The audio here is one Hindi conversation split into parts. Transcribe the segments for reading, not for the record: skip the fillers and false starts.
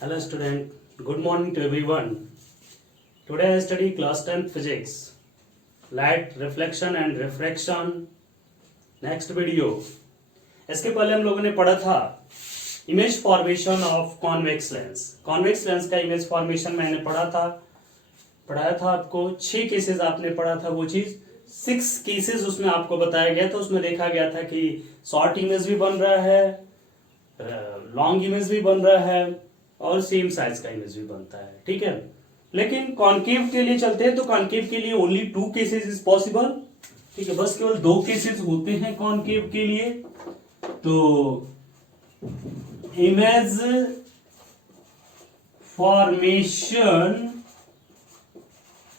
Hello student, good morning to everyone. Today I study class 10 physics. Light, reflection and refraction. Next video. इसके पहले हम लोगों ने पढ़ा था image formation of convex lens. Convex lens का इमेज फॉर्मेशन मैंने पढ़ाया था आपको। 6 केसेस आपने पढ़ा था। वो चीज 6 केसेस उसमें आपको बताया गया था। उसमें देखा गया था कि शॉर्ट इमेज भी बन रहा है, लॉन्ग इमेज भी बन रहा है और सेम साइज का इमेज भी बनता है। ठीक है, लेकिन कॉन्केव के लिए चलते हैं तो कॉन्केव के लिए ओनली 2 केसेस इज पॉसिबल। ठीक है, बस केवल 2 केसेस होते हैं कॉन्केव के लिए। तो image formation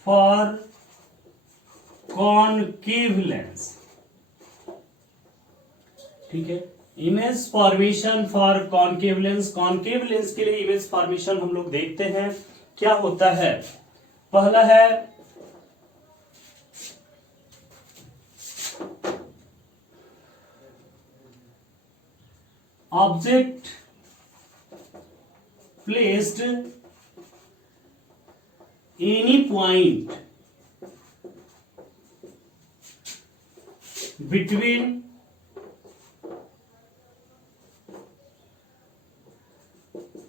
for concave lens. ठीक है, image formation for concave lens. Concave lens के लिए इमेज फॉर्मेशन हम लोग देखते हैं क्या होता है। पहला है object placed any point between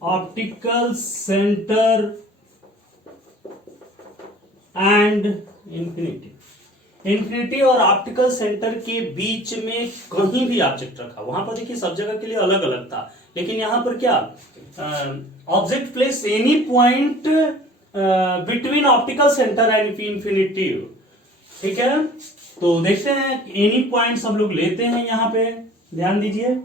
optical centre and infinity और ऑप्टिकल सेंटर के बीच में कहीं भी ऑब्जेक्ट रखा। वहां पर देखिए सब जगह के लिए अलग अलग था, लेकिन यहां पर क्या object place any point between optical centre and infinity. ठीक है, तो देखते हैं एनी पॉइंट्स हम लोग लेते हैं। यहां पे ध्यान दीजिए,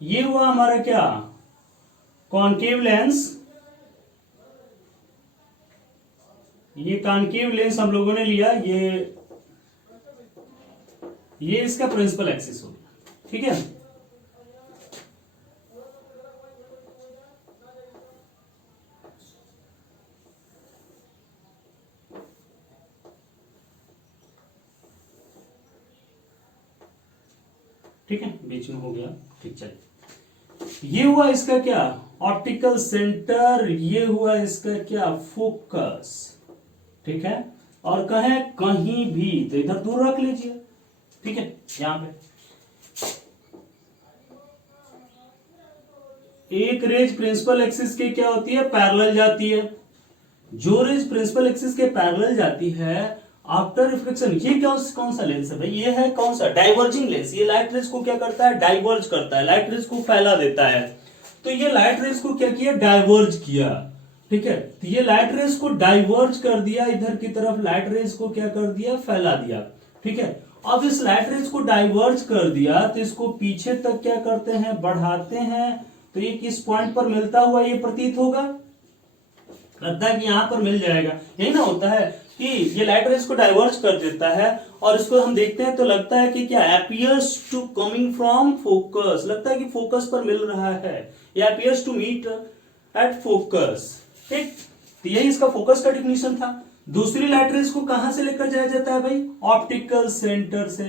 ये हुआ हमारा क्या कॉन्केव लेंस। ये कॉन्केव लेंस हम लोगों ने लिया, ये इसका प्रिंसिपल एक्सिस हो गया। ठीक है, ठीक है, बीच में हो गया। ठीक, चलिए, ये हुआ इसका क्या ऑप्टिकल सेंटर, ये हुआ इसका क्या फोकस। ठीक है, और कहें कहीं भी तो इधर दूर रख लीजिए। ठीक है, यहां पे एक रेज प्रिंसिपल एक्सिस के क्या होती है पैरेलल जाती है। जो रेज प्रिंसिपल एक्सिस के पैरेलल जाती है आफ्टर रिफ्लेक्शन, ये क्या कौन सा लेंस है भाई, ये है कौन सा डाइवर्जिंग लेंस। ये लाइट रेज को क्या करता है डाइवर्ज करता है, लाइट रेज को फैला देता है। तो ये लाइट रेज को क्या किया डाइवर्ज किया। ठीक है, तो ये लाइट रेज को डाइवर्ज कर दिया इधर की तरफ, लाइट रेज को क्या कर दिया फैला दिया। ठीक है, अब इस लाइट रेज को डाइवर्ज कर दिया तो इसको पीछे तक क्या करते हैं बढ़ाते हैं। तो ये किस पॉइंट पर मिलता हुआ ये प्रतीत होगा, लगता है कि यहां पर मिल जाएगा। यही ना होता है कि ये लाइट रेज को डाइवर्ज कर देता है और इसको हम देखते हैं तो लगता है कि क्या appears to coming from focus, लगता है कि फोकस पर मिल रहा है। ये appears to meet at focus. ठीक, तो यही इसका फोकस का डिफिनेशन था। दूसरी लाइट रेज को कहां से लेकर जाया जाता है भाई ऑप्टिकल सेंटर से।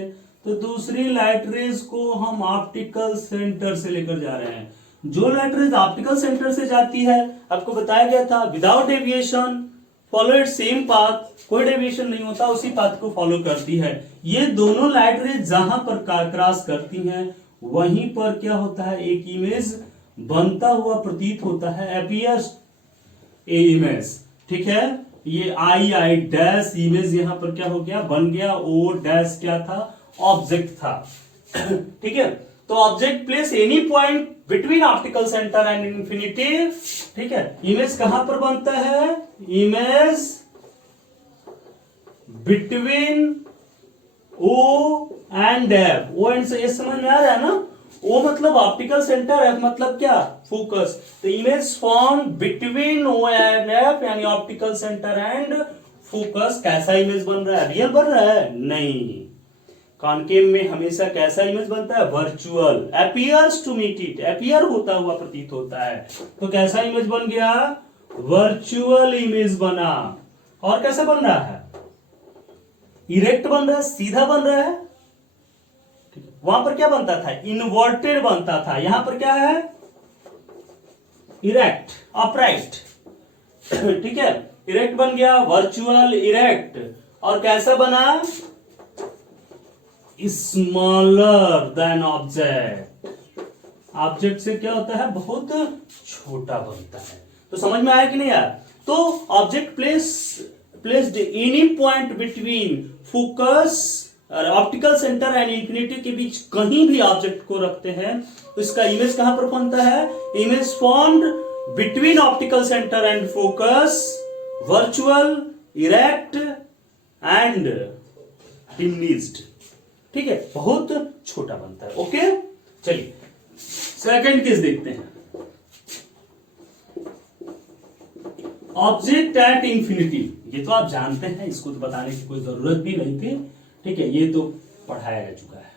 तो दूसरी लाइट रेज को हम ऑप्टिकल सेंटर से लेकर जा रहे हैं। जो लाइट रेज ऑप्टिकल सेंटर से जाती है आपको बताया गया था without deviation follow it same path, कोई डेविएशन नहीं होता, उसी पाथ को फॉलो करती है। ये दोनों लाइट रेज जहां पर क्रॉस करती हैं वहीं पर क्या होता है एक इमेज बनता हुआ प्रतीत होता है, अपीयर्स ए इमेज। ठीक है, ये आई डैश इमेज यहां पर क्या हो गया बन गया। ओ डैश क्या था ऑब्जेक्ट था। ठीक है, तो object place any point between optical centre and infinity. ठीक है, इमेज कहां पर बनता है image between O and F. O and से समझ में आ रहा है ना, ओ मतलब ऑप्टिकल सेंटर, एफ मतलब क्या फोकस। तो image form between O and F यानी ऑप्टिकल सेंटर एंड फोकस। कैसा इमेज बन रहा है रियल बन रहा है नहीं, कॉन्केव में हमेशा कैसा इमेज बनता है virtual, appears to meet it, appear होता हुआ प्रतीत होता है। तो कैसा इमेज बन गया वर्चुअल इमेज बना। और कैसे बन रहा है इरेक्ट बन रहा है, सीधा बन रहा है। वहां पर क्या बनता था इन्वर्टेड बनता था, यहां पर क्या है इरेक्ट, अपराइट, ठीक है, इरेक्ट बन गया, वर्चुअल इरेक्ट। और कैसा बना, स्मॉलर देन ऑब्जेक्ट, ऑब्जेक्ट से क्या होता है, बहुत छोटा बनता है। तो समझ में आया कि नहीं यार। तो object placed any point between focus optical centre and infinity के बीच कहीं भी ऑब्जेक्ट को रखते हैं तो इसका इमेज कहां पर बनता है, image formed between optical centre and focus, virtual, erect and diminished, ठीक है, बहुत छोटा बनता है। ओके, चलिए सेकंड केस देखते हैं। ऑब्जेक्ट एट इंफिनिटी, ये तो आप जानते हैं, इसको तो बताने की कोई जरूरत भी नहीं थी, ठीक है, ये तो पढ़ाया जा चुका है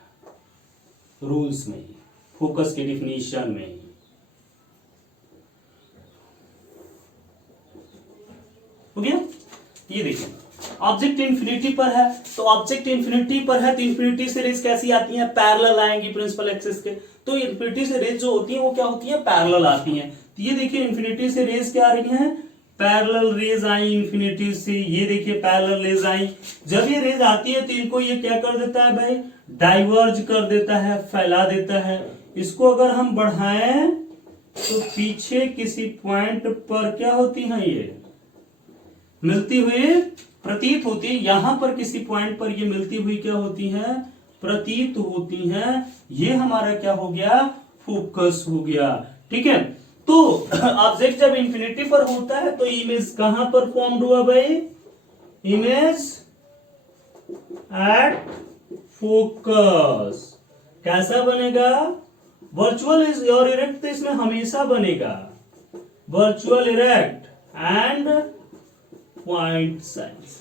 रूल्स में ही, फोकस के डिफिनीशन में ही। हो गया, ये देखिए ऑब्जेक्ट इंफिनिटी पर है, तो ऑब्जेक्ट इंफिनिटी पर है तो इंफिनिटी से रेज कैसी आती हैं, पैरेलल आएंगी प्रिंसिपल एक्सिस के। तो इंफिनिटी से रेज जो होती है वो क्या होती है, पैरेलल आती हैं। तो ये देखिए इंफिनिटी से रेज क्या आ रही हैं, पैरेलल रेज आई इंफिनिटी से, ये देखिए पैरेलल रेज आई। जब ये रेज आती है तो इनको ये क्या कर देता है भाई, डाइवर्ज कर देता है, फैला देता है। इसको अगर हम बढ़ाएं तो पीछे किसी पॉइंट पर क्या होती है, ये मिलती हुई प्रतीत होती है, यहां पर किसी पॉइंट पर ये मिलती हुई क्या होती है, प्रतीत होती हैं। ये हमारा क्या हो गया, फोकस हो गया, ठीक है। तो ऑब्जेक्ट जब इंफिनिटी पर होता है तो इमेज कहां पर फॉर्म हुआ भाई, इमेज एट फोकस। कैसा बनेगा, वर्चुअल इज और इरेक्ट तो इसमें हमेशा बनेगा, virtual erect and point size,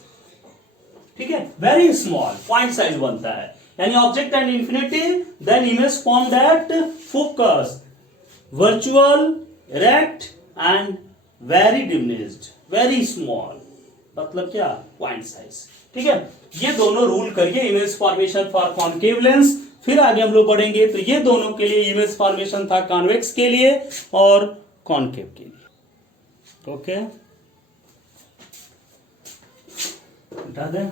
ठीक है, वेरी स्मॉल पॉइंट साइज बनता है। यानी object and infinity then image formed at focus, virtual, erect and very diminished, very small, मतलब क्या, पॉइंट साइज, ठीक है। ये दोनों रूल करिए image formation for concave lens. फिर आगे हम लोग बढ़ेंगे, तो ये दोनों के लिए इमेज फॉर्मेशन था कॉन्वेक्स के लिए और कॉन्केव के लिए। ओके, हटा दें।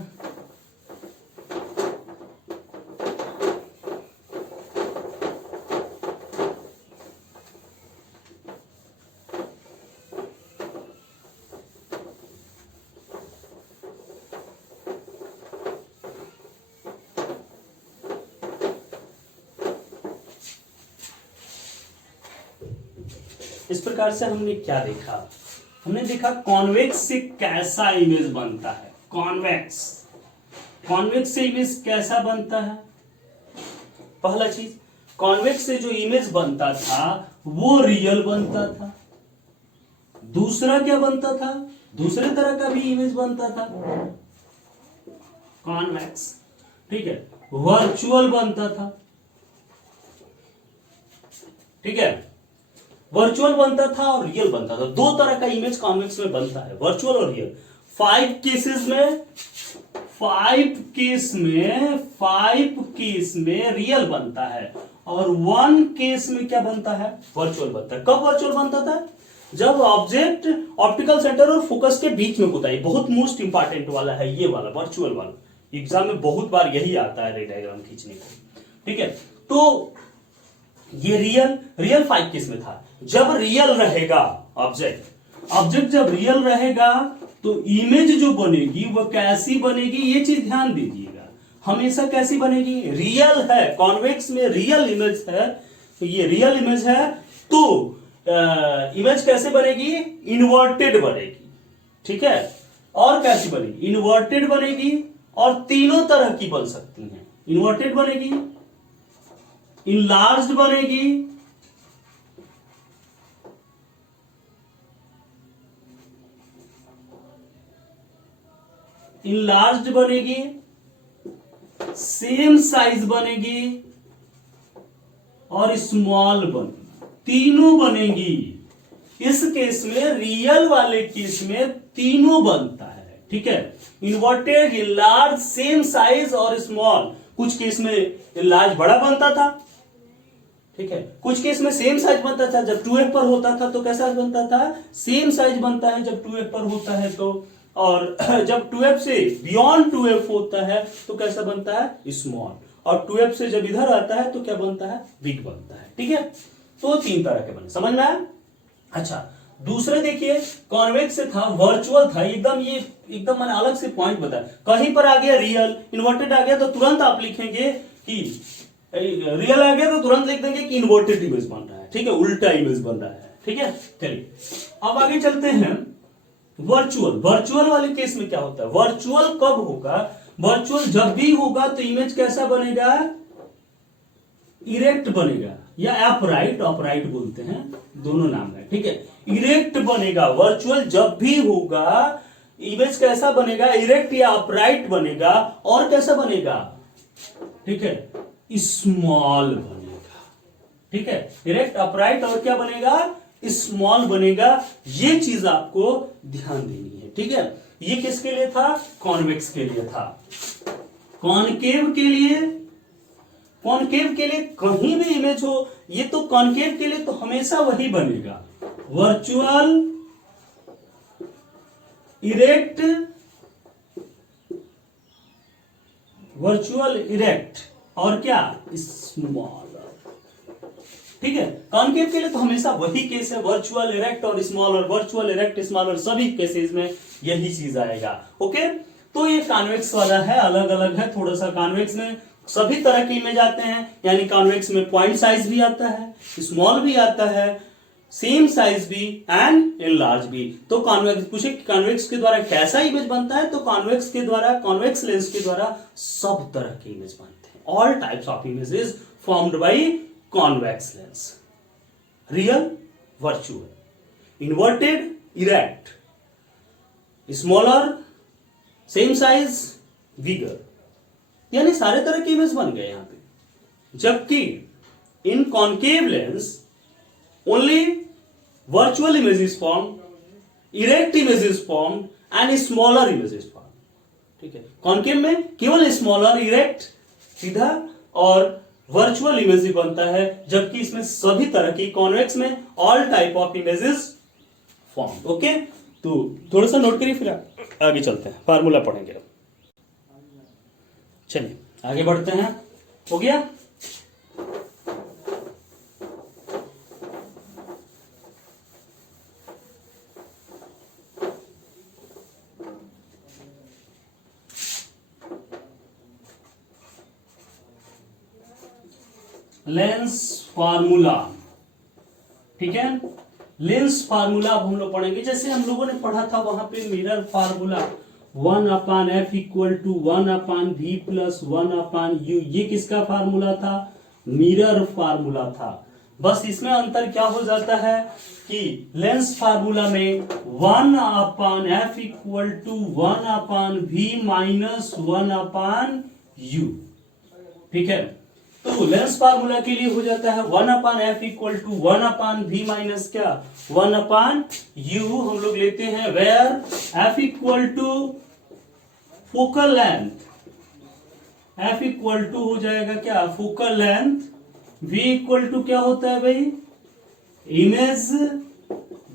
इस प्रकार से हमने क्या देखा, हमने देखा कॉन्वेक्स से कैसा इमेज बनता है, कॉन्वेक्स, कॉन्वेक्स से इमेज कैसा बनता है। पहला चीज, कॉन्वेक्स से जो इमेज बनता था वो रियल बनता था। दूसरा क्या बनता था, दूसरे तरह का भी इमेज बनता था कॉन्वेक्स, ठीक है, वर्चुअल बनता था, ठीक है, वर्चुअल बनता था और रियल बनता था। दो तरह का इमेज कॉन्वेक्स में बनता है, वर्चुअल और रियल। 5 केस में रियल बनता है और 1 केस में क्या बनता है, वर्चुअल बनता है। कब वर्चुअल बनता था, जब ऑब्जेक्ट ऑप्टिकल सेंटर और फोकस के बीच में होता है। बहुत मोस्ट इंपॉर्टेंट वाला है ये वाला, वर्चुअल वाला, एग्जाम में बहुत बार यही आता है रे डायग्राम खींचने को, ठीक है। तो ये रियल 5 केस में था। जब रियल रहेगा ऑब्जेक्ट जब रियल रहेगा तो इमेज जो बनेगी वो कैसी बनेगी, ये चीज ध्यान दीजिएगा, हमेशा कैसी बनेगी, रियल है, कॉन्वेक्स में रियल इमेज है, तो ये रियल इमेज है, तो इमेज कैसे बनेगी, इन्वर्टेड बनेगी, ठीक है। और कैसी बनेगी, इन्वर्टेड बनेगी और तीनों तरह की बन सकती हैं। इन्वर्टेड बनेगी, इनलार्ज्ड बनेगी, इनलार्ज्ड बनेगी, सेम साइज बनेगी और स्मॉल बनेगी, तीनों बनेगी। इस केस में, रियल वाले केस में तीनों बनता है, ठीक है, इन्वर्टेड, इनलार्ज, सेम साइज और स्मॉल। कुछ केस में इनलार्ज बड़ा बनता था ठीक है। कुछ केस में सेम साइज बनता था, जब 2f पर होता था तो कैसा बनता था, सेम साइज बनता है जब 2f पर होता है तो, और जब 2f से बियॉन्ड 2f होता है तो कैसा बनता है, स्मॉल, और 2f से जब इधर आता है तो क्या बनता है, बिग बनता है। ठीक है, तो 3 तरह के बने, समझ में आया। अच्छा, दूसरे देखिए कॉन्वेक्स से था, वर्चुअल था, एकदम ये एकदम मैंने अलग से पॉइंट बताया। कहीं पर आ गया रियल, इन्वर्टेड आ गया तो तुरंत आप लिखेंगे कि रियल आ गया तो तुरंत लिख देंगे कि इन्वर्टेड इमेज बन रहा है। ठीक है, उल्टा इमेज बन रहा है। ठीक है, चलिए अब आगे चलते हैं। वर्चुअल, वर्चुअल वाले केस में क्या होता है, वर्चुअल कब होगा, वर्चुअल जब भी होगा तो इमेज कैसा बनेगा, इरेक्ट बनेगा या अपराइट, अपराइट बोलते हैं, दोनों नाम है। ठीक है, इरेक्ट बनेगा। वर्चुअल जब भी होगा इमेज कैसा बनेगा, इरेक्ट या अपराइट बनेगा, और कैसा बनेगा, ठीक है, स्मॉल बनेगा। ठीक है, इरेक्ट, अपराइट और क्या बनेगा, स्मॉल बनेगा। ये चीज आपको ध्यान देनी है। ठीक है, ये किसके लिए था, कॉन्वेक्स के लिए था। कॉनकेव के लिए, कॉनकेव के लिए कहीं भी इमेज हो, ये तो कॉनकेव के लिए तो हमेशा वही बनेगा, वर्चुअल, इरेक्ट, वर्चुअल इरेक्ट और क्या, स्मॉल। ठीक है, कॉनकेव के लिए तो हमेशा वही केस है, वर्चुअल इरेक्ट और स्मॉल, और वर्चुअल इरेक्ट स्मॉल, सभी केसेस में यही चीज आएगा। ओके, तो ये कॉन्वेक्स वाला है, अलग अलग है थोड़ा सा। कॉन्वेक्स में सभी तरह के इमेज आते हैं, यानी कॉन्वेक्स में पॉइंट साइज भी आता है, स्मॉल भी आता है, सेम साइज भी एंड इनलार्ज भी। तो कॉन्वेक्स पूछे कॉन्वेक्स के द्वारा कैसा इमेज बनता है, तो कॉन्वेक्स के द्वारा, कॉन्वेक्स लेंस के द्वारा सब तरह के इमेज बनते हैं। All types of images formed by convex lens, real, virtual, inverted, erect, smaller, same size, bigger, यानी सारे तरह के इमेज बन गए यहां पे। जबकि in concave lens only virtual image is formed, erect image is formed and smaller image is formed. ठीक है, कॉनकेव में केवल स्मॉलर, इरेक्ट, सीधा और वर्चुअल इमेज ही बनता है, जबकि इसमें सभी तरह की, कॉन्वेक्स में all type of images formed. Okay, तो थोड़ा सा नोट करिए, फिर आगे चलते हैं, फार्मूला पढ़ेंगे। चलिए आगे बढ़ते हैं, हो गया। लेंस फार्मूला, ठीक है, लेंस फार्मूला अब हम लोग पढ़ेंगे। जैसे हम लोगों ने पढ़ा था वहां पे mirror formula, 1/f equal to 1/v plus 1/u, ये किसका फार्मूला था, मिरर फार्मूला था। बस इसमें अंतर क्या हो जाता है कि लेंस फार्मूला में 1/f equal to 1/v minus 1/u। ठीक है, तो लेंस फार्मूला के लिए हो जाता है 1/f equal to 1/v minus क्या, 1/u। हम लोग लेते हैं where f equal to focal length, f equal to हो जाएगा क्या, focal length, v equal to क्या होता है भाई, image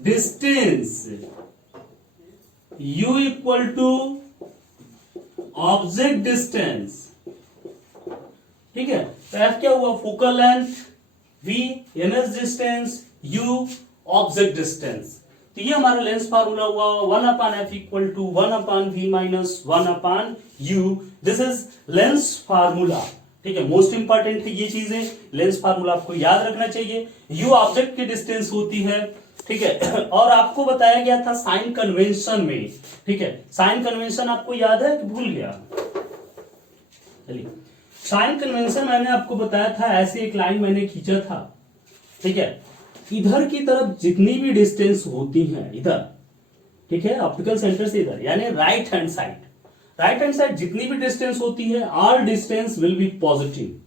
distance, u equal to object distance. ठीक है, तो f क्या हुआ, focal length, v image distance, u object distance. तो ये हमारा लेंस फार्मूला हुआ 1/f equal to 1/v minus 1/u। This is lens formula. ठीक है, मोस्ट इंपॉर्टेंट है ये चीजें, लेंस फार्मूला आपको याद रखना चाहिए। u ऑब्जेक्ट की डिस्टेंस होती है। ठीक है, और आपको बताया गया था साइन कन्वेंशन में। ठीक है, साइन कन्वेंशन आपको याद है कि भूल गया, चलिए साइन कन्वेंशन मैंने आपको बताया था, ऐसे एक लाइन मैंने खींचा था। ठीक है, इधर की तरफ जितनी भी डिस्टेंस होती है इधर, ठीक है, ऑप्टिकल सेंटर से इधर, यानी right hand side, right hand side जितनी भी डिस्टेंस होती है, all distance will be positive.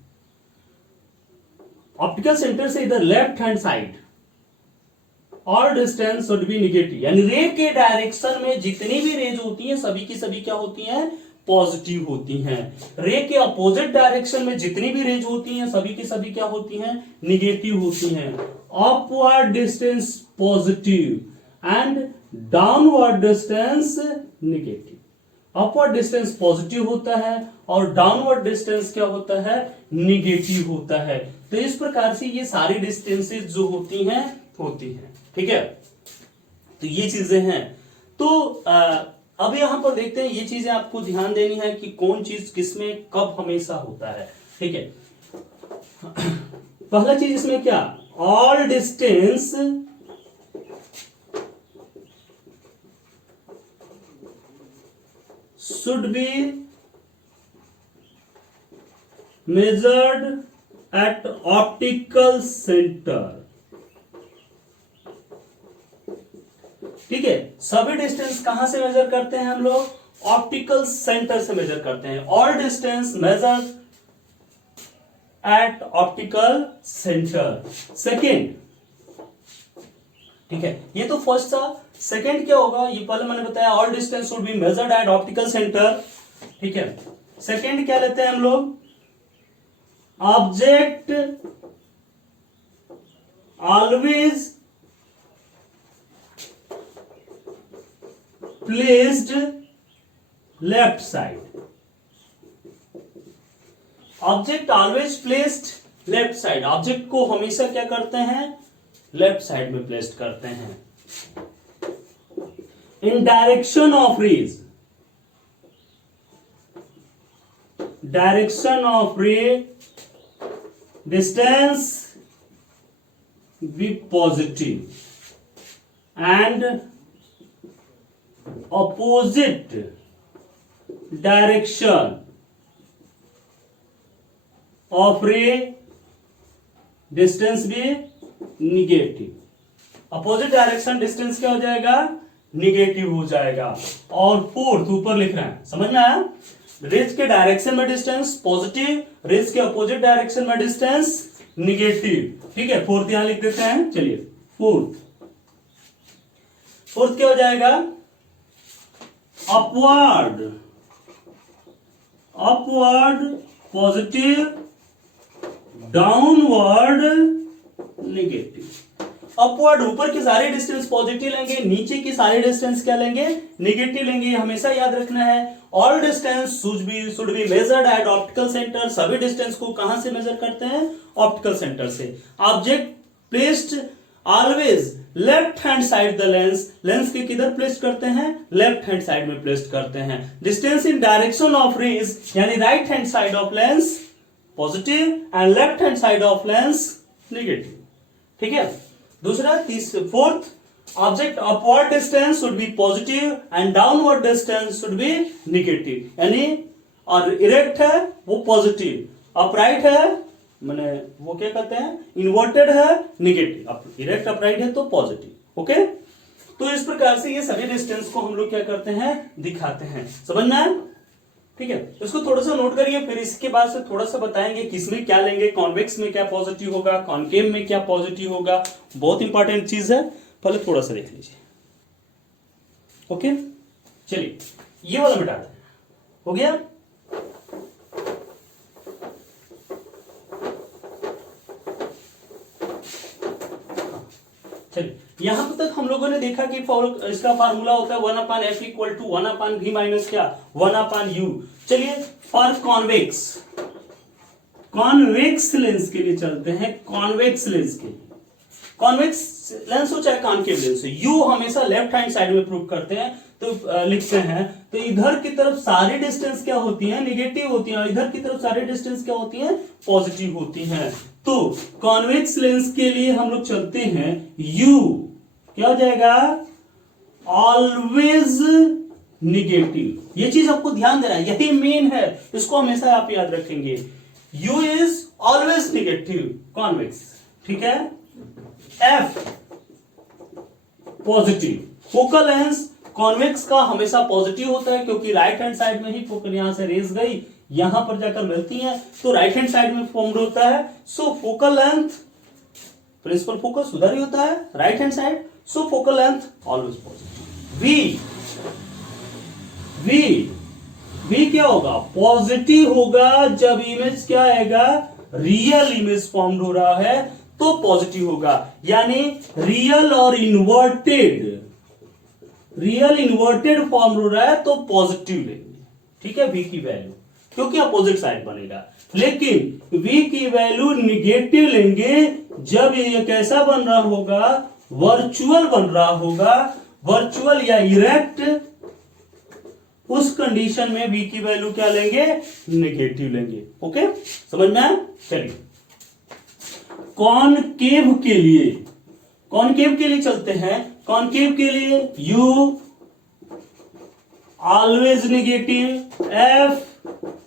Optical centre से इधर left hand side, all distance should B negative, यानी रे के डायरेक्शन में जितनी भी रेज होती हैं सभी की सभी क्या होती हैं, पॉजिटिव होती हैं। रे के अपोजिट डायरेक्शन में जितनी भी रेज होती हैं सभी की सभी क्या होती हैं, निगेटिव होती हैं। Upward distance positive and downward distance negative. Upward distance positive होता है और डाउनवर्ड डिस्टेंस क्या होता है, निगेटिव होता है। तो इस प्रकार से ये सारी डिस्टेंसेस जो होती हैं, ठीक है। तो ये चीजें हैं। तो अब यहां पर देखते हैं, ये चीजें आपको ध्यान देनी है कि कौन चीज किसमें कब हमेशा होता है, ठीक है। पहला चीज इसमें क्या, all distance should be measured at optical center, ठीक है। सभी डिस्टेंस कहां से मेजर करते हैं हम लोग, ऑप्टिकल सेंटर से मेजर करते हैं। All distance measure at optical centre. Second, ठीक है, ये तो फर्स्ट था। सेकेंड क्या होगा, ये पहले मैंने बताया all distance should be measured at optical centre, ठीक है। सेकेंड क्या लेते हैं हम लोग, object always placed left side. Object always placed left side, object को हमेशा क्या करते हैं, लेफ्ट साइड में प्लेस्ड करते हैं। In direction of rays, direction of ray distance be positive and opposite direction of ray distance भी निगेटिव। अपोजिट डायरेक्शन डिस्टेंस क्या हो जाएगा, निगेटिव हो जाएगा। और फोर्थ ऊपर लिख रहे हैं, समझ में आया, रेज के डायरेक्शन में डिस्टेंस पॉजिटिव, रेज के अपोजिट डायरेक्शन में डिस्टेंस निगेटिव, ठीक है। फोर्थ यहां लिख देते हैं, चलिए। फोर्थ क्या हो जाएगा, upward positive, downward negative. Upward ऊपर की सारी डिस्टेंस पॉजिटिव लेंगे, नीचे की सारी डिस्टेंस क्या लेंगे, निगेटिव लेंगे। हमेशा याद रखना है। All distance should be measured at optical centre, सभी डिस्टेंस को कहां से मेजर करते हैं, ऑप्टिकल सेंटर से। Object placed always left hand side the lens, lens के किधर प्लेस करते हैं, लेफ्ट हैंड साइड में प्लेस करते हैं। Distance in direction of rays, यानी right hand side of lens positive and left hand side of lens negative, ठीक है। दूसरा, fourth, object upward distance should B positive and downward distance should B negative, यानी और इरेक्ट है वो पॉजिटिव, अपराइट है मैंने वो क्या कहते हैं, इन्वर्टेड है निगेटिव, इरेक्ट अपराइट है तो पॉजिटिव, ओके। तो इस प्रकार से ये सभी डिस्टेंस को हम लोग क्या करते हैं, दिखाते हैं। समझ में आया, ठीक है। इसको थोड़ा सा नोट करिए, फिर इसके बाद से थोड़ा सा बताएंगे किसमें क्या लेंगे, कॉन्वेक्स में क्या पॉजिटिव होगा, कॉनकेव में क्या पॉजिटिव होगा। बहुत इंपॉर्टेंट चीज है, पहले थोड़ा सा देख लीजिए, ओके। चलिए ये वाला मिटा दें, हो गया। चलिए यहां तक हम लोगों ने देखा कि इसका फार्मूला होता है 1/f equal to 1/v minus क्या, 1/u। चलिए फॉर कॉन्वेक्स लेंस के लिए चलते हैं। कॉन्वेक्स लेंस के लिए, कॉन्वेक्स लेंस हो चाहे कॉनकेव लेंस हो, यू हमेशा लेफ्ट हैंड साइड में प्रूव करते हैं। तो लिखते हैं, तो इधर की तरफ सारी डिस्टेंस क्या होती है, निगेटिव होती है, और इधर की तरफ सारी डिस्टेंस क्या होती है, पॉजिटिव होती है। तो कॉन्वेक्स लेंस के लिए हम लोग चलते हैं, यू क्या हो जाएगा, ऑलवेज निगेटिव। ये चीज आपको ध्यान देना है, यही मेन है, इसको हमेशा आप याद रखेंगे। You is always negative convex, ठीक है। F positive, focal lens convex का हमेशा पॉजिटिव होता है, क्योंकि राइट हैंड साइड में ही फोकल यहां से रेज गई, यहां पर जाकर मिलती है, तो राइट हैंड साइड में फॉर्म्ड होता है। So focal length, principal focus उधर ही होता है, right hand side, so focal length always positive. V V क्या होगा, पॉजिटिव होगा। जब इमेज क्या आएगा, रियल इमेज फॉर्म हो रहा है तो पॉजिटिव होगा, यानी रियल और इन्वर्टेड फॉर्म हो रहा है तो पॉजिटिव लेंगे। ठीक है, V की वैल्यू, क्योंकि अपोजिट साइड बनेगा। लेकिन V की वैल्यू निगेटिव लेंगे जब ये कैसा बन रहा होगा, वर्चुअल बन रहा होगा, वर्चुअल या इरेक्ट। उस कंडीशन में V की वैल्यू क्या लेंगे, नेगेटिव लेंगे। ओके, समझ में आया? चलिए कॉनकेव के लिए चलते हैं। कॉनकेव के लिए U always negative, F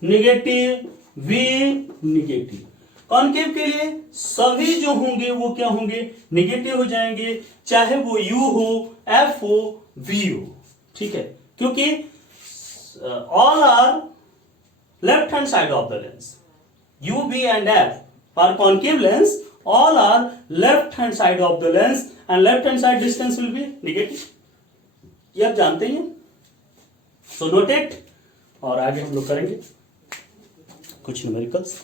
negative, V negative. Concave के लिए सभी जो होंगे वो क्या होंगे, नेगेटिव हो जाएंगे, चाहे वो U हो, F हो, V हो। ठीक है, क्योंकि all are left hand side of the lens. U, V and F for concave lens, all are left hand side of the lens and left hand side distance will be negative. ये आप जानते ही हैं, so note it। और आगे हम लोग करेंगे कुछ न्यूमेरिकल्स।